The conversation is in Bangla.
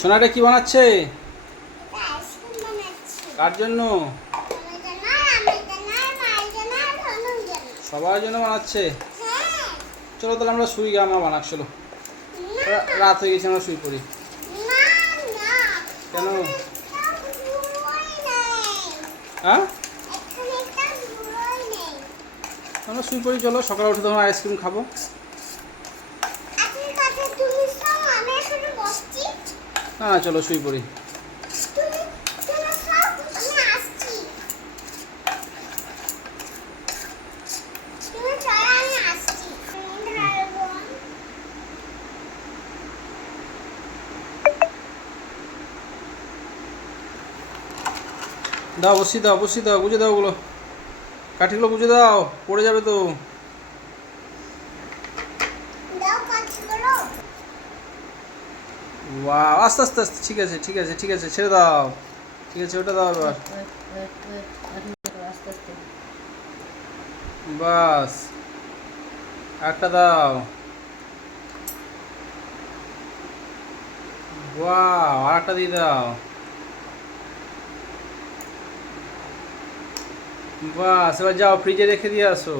সোনাটা কি বানাচ্ছে? আইসক্রিম বানাচ্ছি। কার জন্য? আমার জন্য, আমার জন্য, মায়ের জন্য আর ধনুর জন্য। সবার জন্য বানাচ্ছে। হ্যাঁ। চলো তাহলে আমরা শুই গা, মা বানাক চলো। না, রাত হয়ে গেছে, আমরা শুই পড়ি। না, না। কেন? এখানে একটা ধুলোই নেই। হ্যাঁ, এখানে একটা ধুলোই নেই। আমরা শুই পড়ি চলো, সকালে উঠে তখন আইসক্রিম খাবো। আপনি কথা তুমি শোনো, আমি এখানে বসছি। না না, চলো শুই পড়ি। তুমি তুমি খাও, আমি আসছি। তুমি চলো, আমি আসছি। ঢালবন। দাও, বসিয়ে দাও, বসিয়ে দাও, গুজে দাও ওগুলো, কাঠিগুলো গুজে দাও, পড়ে যাবে তো। দাও কাঠগুলো। বাহ, আস্তে আস্তে আস্তে, ঠিক আছে ঠিক আছে ঠিক আছে, ছেড়ে দাও। ঠিক আছে, ওটা দাও এবার। আস্তে আস্তে। বাস, একটা দাও। বাহ, আর একটা দিয়ে দাও। বাস, এবার যাও ফ্রিজে রেখে দিয়ে আসো।